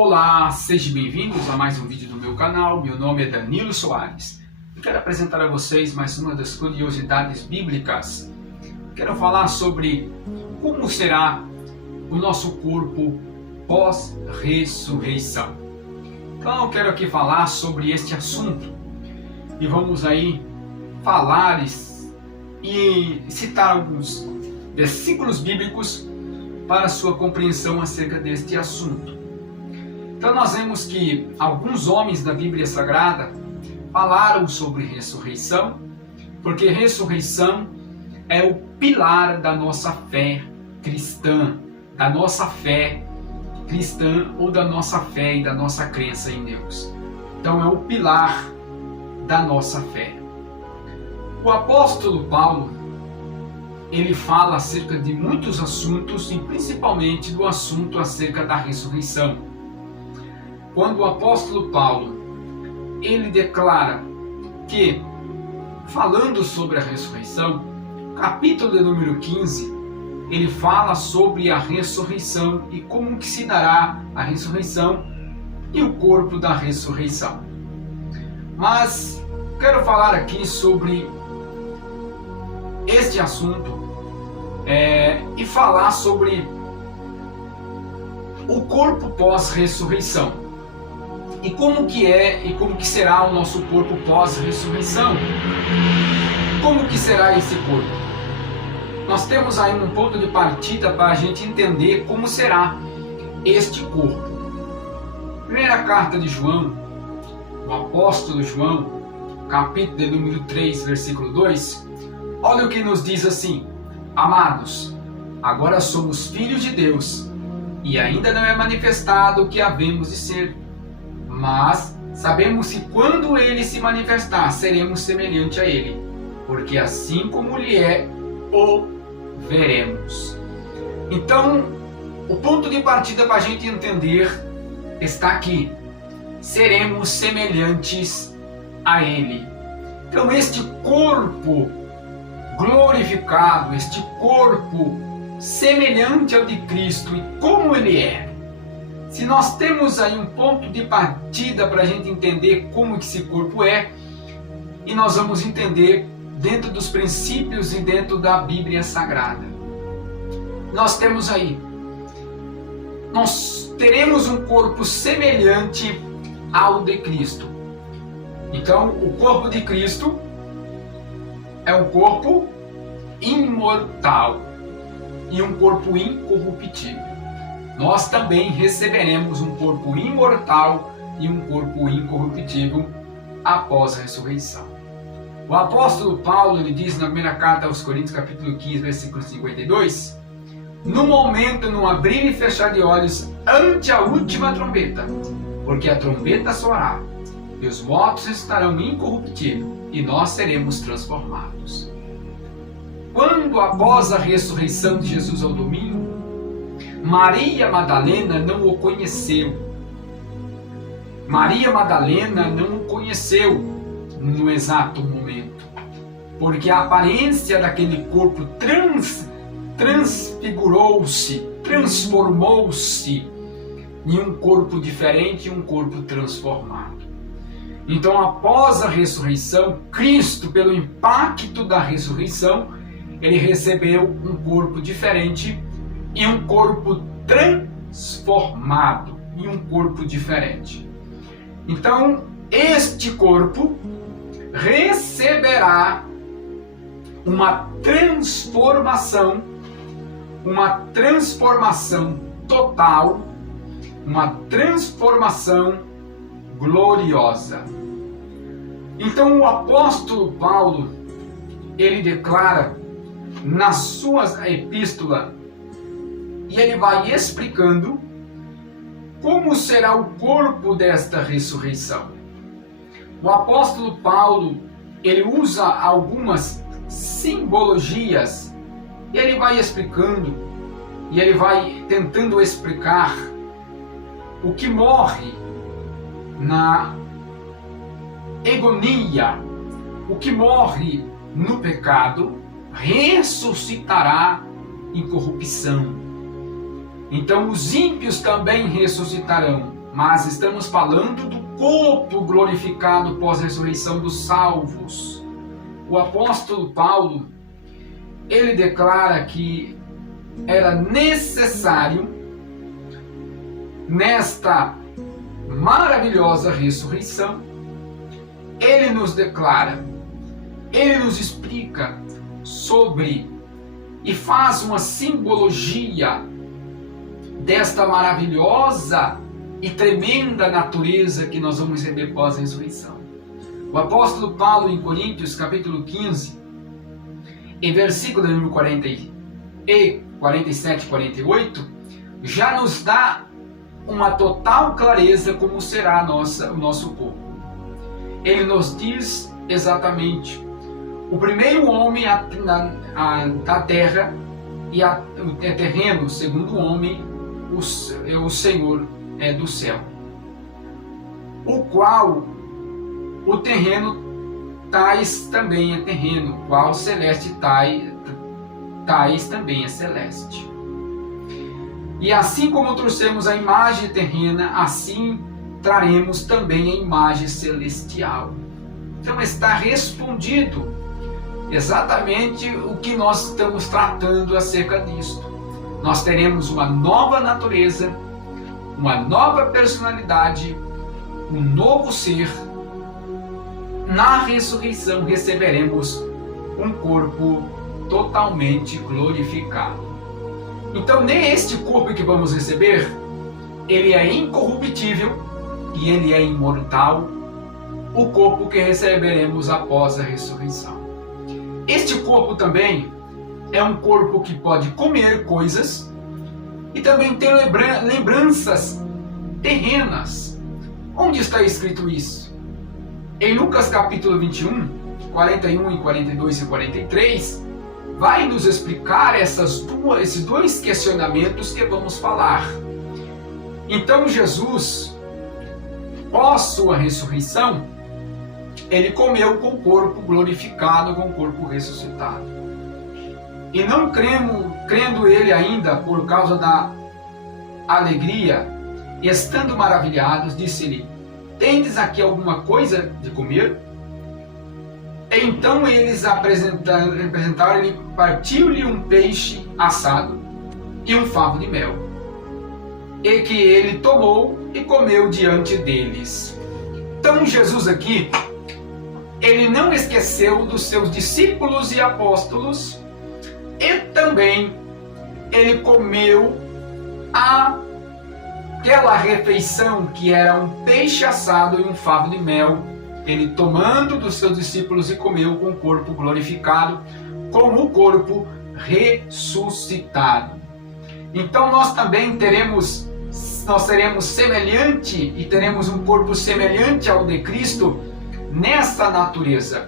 Olá, sejam bem-vindos a mais um vídeo do meu canal. Meu nome é Danilo Soares. Eu quero apresentar a vocês mais uma das curiosidades bíblicas. Quero falar sobre como será o nosso corpo pós-ressurreição. Então eu quero aqui falar sobre este assunto e vamos aí falar e citar alguns versículos bíblicos para a sua compreensão acerca deste assunto. Então nós vemos que alguns homens da Bíblia Sagrada falaram sobre ressurreição, porque ressurreição é o pilar da nossa fé cristã, ou da nossa fé e da nossa crença em Deus. Então é o pilar da nossa fé. O apóstolo Paulo, ele fala acerca de muitos assuntos e principalmente do assunto acerca da ressurreição. Quando o apóstolo Paulo, ele declara que, falando sobre a ressurreição, capítulo de número 15, ele fala sobre a ressurreição e como que se dará a ressurreição e o corpo da ressurreição. Mas quero falar aqui sobre este assunto e falar sobre o corpo pós-ressurreição. E como que é e como que será o nosso corpo pós-ressurreição? Como que será esse corpo? Nós temos aí um ponto de partida para a gente entender como será este corpo. Primeira carta de João, o apóstolo João, capítulo de número 3, versículo 2, olha o que nos diz assim: Amados, agora somos filhos de Deus, e ainda não é manifestado o que havemos de ser. Mas sabemos que quando Ele se manifestar, seremos semelhantes a Ele, porque assim como Ele é, o veremos. Então, o ponto de partida para a gente entender está aqui: seremos semelhantes a Ele. Então, este corpo glorificado, este corpo semelhante ao de Cristo, e como Ele é. Se nós temos aí um ponto de partida para a gente entender como que esse corpo é, e nós vamos entender dentro dos princípios e dentro da Bíblia Sagrada. Nós temos aí, nós teremos um corpo semelhante ao de Cristo. Então, o corpo de Cristo é um corpo imortal e um corpo incorruptível. Nós também receberemos um corpo imortal e um corpo incorruptível após a ressurreição. O apóstolo Paulo, ele diz na primeira carta aos Coríntios, capítulo 15, versículo 52, no momento, no abrir e fechar de olhos, ante a última trombeta, porque a trombeta soará, e os mortos estarão incorruptíveis, e nós seremos transformados. Quando, após a ressurreição de Jesus ao domingo, Maria Madalena não o conheceu. Maria Madalena não o conheceu no exato momento, porque a aparência daquele corpo transfigurou-se, transformou-se em um corpo diferente, um corpo transformado. Então, após a ressurreição, Cristo, pelo impacto da ressurreição, ele recebeu um corpo diferente e um corpo transformado, e um corpo diferente. Então, este corpo receberá uma transformação total, uma transformação gloriosa. Então, o apóstolo Paulo, ele declara na sua epístola, e ele vai explicando como será o corpo desta ressurreição. O apóstolo Paulo, ele usa algumas simbologias, e ele vai explicando, e ele vai tentando explicar o que morre na agonia, o que morre no pecado, ressuscitará em corrupção. Então os ímpios também ressuscitarão, mas estamos falando do corpo glorificado pós-ressurreição dos salvos. O apóstolo Paulo, ele declara que era necessário, nesta maravilhosa ressurreição, ele nos declara, ele nos explica sobre e faz uma simbologia desta maravilhosa e tremenda natureza que nós vamos receber pós-ressurreição. O apóstolo Paulo, em Coríntios, capítulo 15, em versículo número 47 e 48, já nos dá uma total clareza como será o nosso corpo. Ele nos diz exatamente: o primeiro homem da terra é terreno, o segundo homem o Senhor é do céu, o qual o terreno tais também é terreno, o qual celeste tais também é celeste. E assim como trouxemos a imagem terrena, assim traremos também a imagem celestial. Então está respondido exatamente o que nós estamos tratando acerca disto. Nós teremos uma nova natureza, uma nova personalidade, um novo ser. Na ressurreição receberemos um corpo totalmente glorificado. Então, neste corpo que vamos receber, ele é incorruptível e ele é imortal, o corpo que receberemos após a ressurreição. Este corpo também é um corpo que pode comer coisas e também ter lembranças terrenas. Onde está escrito isso? Em Lucas capítulo 21, 41 e 42 e 43, vai nos explicar esses dois questionamentos que vamos falar. Então Jesus, pós sua ressurreição, ele comeu com o corpo glorificado, com o corpo ressuscitado. E não crendo ele ainda, por causa da alegria, estando maravilhados, disse-lhe: tendes aqui alguma coisa de comer? Então eles apresentaram-lhe, partiu-lhe um peixe assado e um favo de mel, e que ele tomou e comeu diante deles. Então Jesus aqui, ele não esqueceu dos seus discípulos e apóstolos, e também ele comeu aquela refeição que era um peixe assado e um favo de mel, ele tomando dos seus discípulos e comeu com o corpo glorificado, com o corpo ressuscitado. Então nós também seremos semelhante e teremos um corpo semelhante ao de Cristo nessa natureza.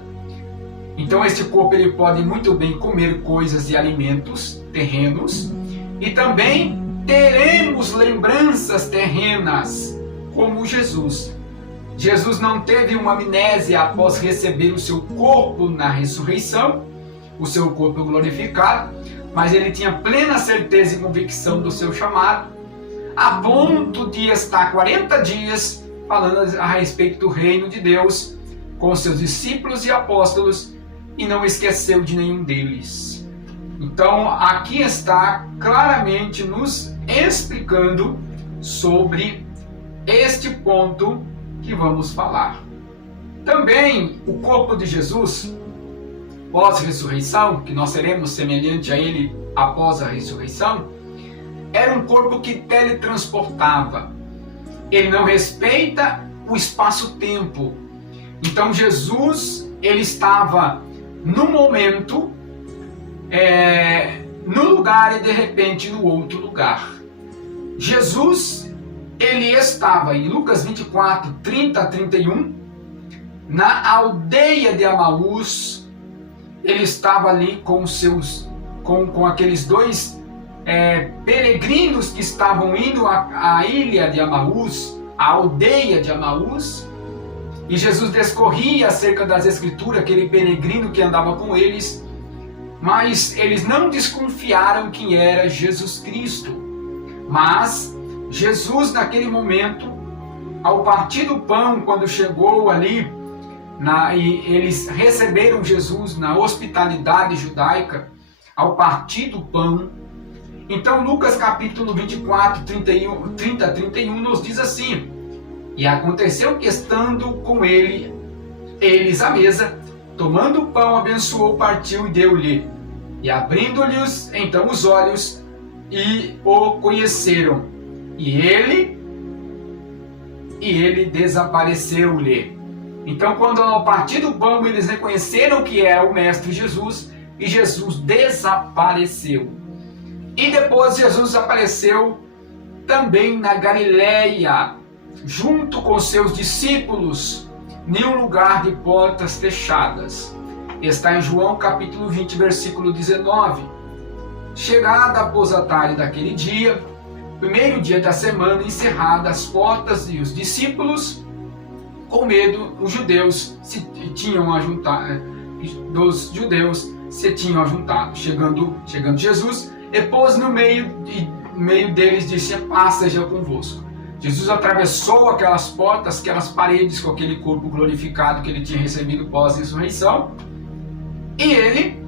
Então este corpo ele pode muito bem comer coisas e alimentos terrenos, e também teremos lembranças terrenas, como Jesus. Jesus não teve uma amnésia após receber o seu corpo na ressurreição, o seu corpo glorificado, mas ele tinha plena certeza e convicção do seu chamado, a ponto de estar 40 dias falando a respeito do reino de Deus com seus discípulos e apóstolos, e não esqueceu de nenhum deles. Então aqui está claramente nos explicando sobre este ponto que vamos falar. Também o corpo de Jesus pós-ressurreição, que nós seremos semelhante a ele após a ressurreição, era um corpo que teletransportava. Ele não respeita o espaço-tempo. Então Jesus, ele estava no momento, no lugar e de repente no outro lugar. Jesus, ele estava em Lucas 24, 30 a 31, na aldeia de Amaús. Ele estava ali com aqueles dois peregrinos que estavam indo à ilha de Amaús, à aldeia de Amaús, e Jesus discorria acerca das Escrituras, aquele peregrino que andava com eles, mas eles não desconfiaram quem era Jesus Cristo. Mas Jesus, naquele momento, ao partir do pão, quando chegou ali, e eles receberam Jesus na hospitalidade judaica, ao partir do pão. Então Lucas capítulo 24, 30 a 31 nos diz assim: e aconteceu que estando com eles à mesa, tomando o pão, abençoou, partiu e deu-lhe. E abrindo-lhes então os olhos, e o conheceram. E ele desapareceu-lhe. Então, quando ao partir do pão, eles reconheceram que era o Mestre Jesus, e Jesus desapareceu. E depois Jesus apareceu também na Galileia, junto com seus discípulos, em um lugar de portas fechadas. Está em João capítulo 20, versículo 19. Chegada após a tarde daquele dia, primeiro dia da semana, encerradas as portas, e os discípulos, com medo, os judeus se tinham ajuntado. Chegando Jesus, e pôs no meio deles, disse: a paz seja convosco. Jesus atravessou aquelas portas, aquelas paredes, com aquele corpo glorificado que ele tinha recebido pós-ressurreição, e ele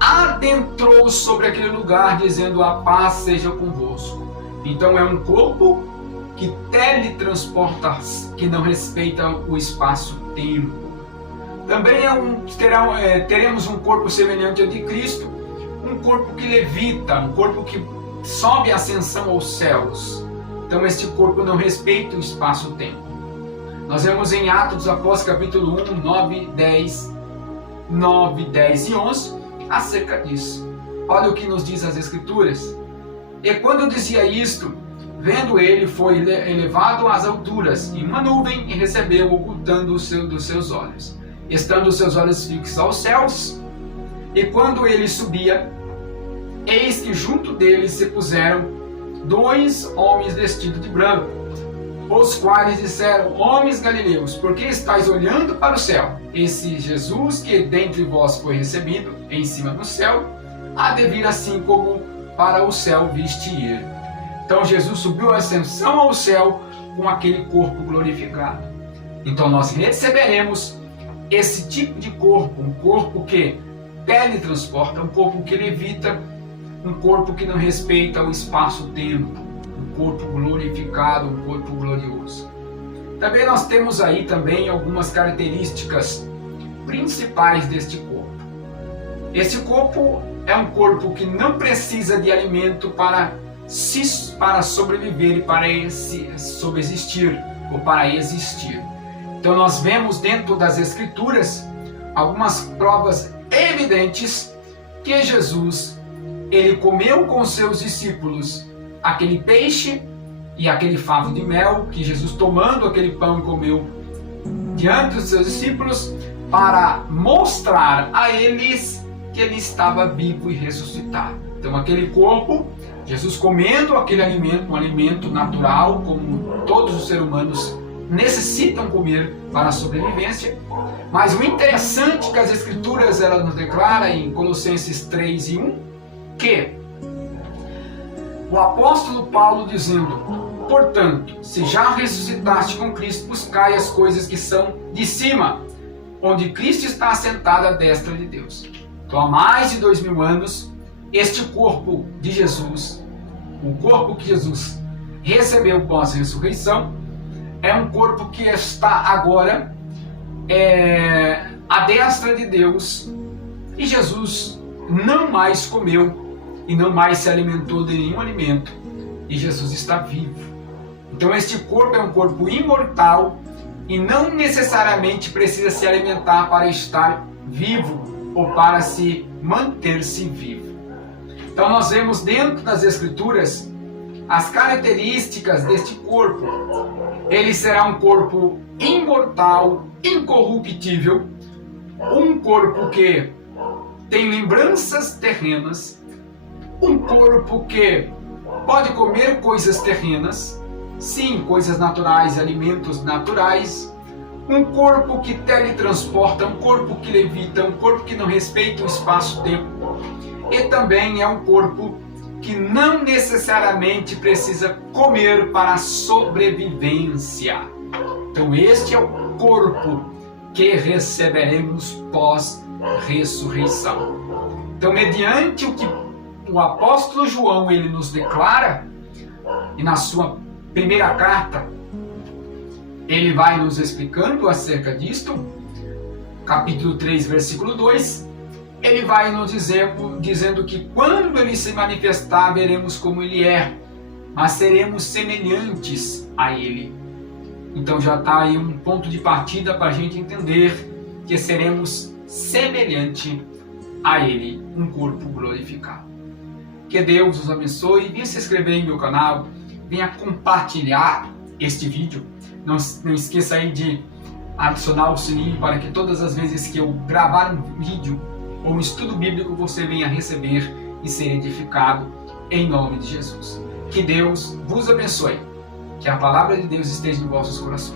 adentrou sobre aquele lugar, dizendo: a paz seja convosco. Então é um corpo que teletransporta, que não respeita o espaço-tempo. Também teremos um corpo semelhante ao de Cristo, um corpo que levita, um corpo que sobe a ascensão aos céus. Então este corpo não respeita o espaço-tempo. Nós vemos em Atos dos Apóstolos capítulo 1, 9, 10 e 11 acerca disso. Olha o que nos diz as Escrituras. E quando dizia isto, vendo ele, foi elevado às alturas em uma nuvem, e recebeu, ocultando dos seus olhos. Estando os seus olhos fixos aos céus, e quando ele subia, eis que junto dele se puseram 2 homens vestidos de branco, os quais disseram: homens galileus, por que estáis olhando para o céu? Esse Jesus que dentre vós foi recebido em cima do céu, há de vir assim como para o céu viste ir. Então Jesus subiu a ascensão ao céu com aquele corpo glorificado. Então nós receberemos esse tipo de corpo, um corpo que teletransporta, um corpo que levita, um corpo que não respeita o espaço-tempo, um corpo glorificado, um corpo glorioso. Também nós temos aí também algumas características principais deste corpo. Esse corpo é um corpo que não precisa de alimento para sobreviver e para subsistir ou para existir. Então nós vemos dentro das Escrituras algumas provas evidentes que Jesus, ele comeu com seus discípulos aquele peixe e aquele favo de mel, que Jesus, tomando aquele pão e comeu diante dos seus discípulos, para mostrar a eles que ele estava vivo e ressuscitado. Então aquele corpo, Jesus comendo aquele alimento, um alimento natural, como todos os seres humanos necessitam comer para a sobrevivência. Mas o interessante que as Escrituras ela nos declara em Colossenses 3 e 1, que o apóstolo Paulo dizendo: portanto, se já ressuscitaste com Cristo, buscai as coisas que são de cima, onde Cristo está assentado à destra de Deus. Então há mais de 2000 anos, este corpo de Jesus, o corpo que Jesus recebeu pós-ressurreição, é um corpo que está agora à destra de Deus, e Jesus não mais comeu e não mais se alimentou de nenhum alimento, e Jesus está vivo. Então este corpo é um corpo imortal e não necessariamente precisa se alimentar para estar vivo ou para se manter-se vivo. Então nós vemos dentro das Escrituras as características deste corpo. Ele será um corpo imortal, incorruptível, um corpo que tem lembranças terrenas, um corpo que pode comer coisas terrenas, sim, coisas naturais, alimentos naturais, um corpo que teletransporta, um corpo que levita, um corpo que não respeita o espaço-tempo, e também é um corpo que não necessariamente precisa comer para a sobrevivência. Então este é o corpo que receberemos pós-ressurreição. Então, mediante o que o apóstolo João ele nos declara, e na sua primeira carta, ele vai nos explicando acerca disto, capítulo 3, versículo 2, ele vai nos dizendo que quando ele se manifestar, veremos como ele é, mas seremos semelhantes a ele. Então já está aí um ponto de partida para a gente entender que seremos semelhante a ele, um corpo glorificado. Que Deus os abençoe. Venha se inscrever em meu canal, venha compartilhar este vídeo. Não esqueça aí de adicionar o sininho para que todas as vezes que eu gravar um vídeo ou um estudo bíblico você venha receber e ser edificado em nome de Jesus. Que Deus vos abençoe. Que a palavra de Deus esteja em vossos corações.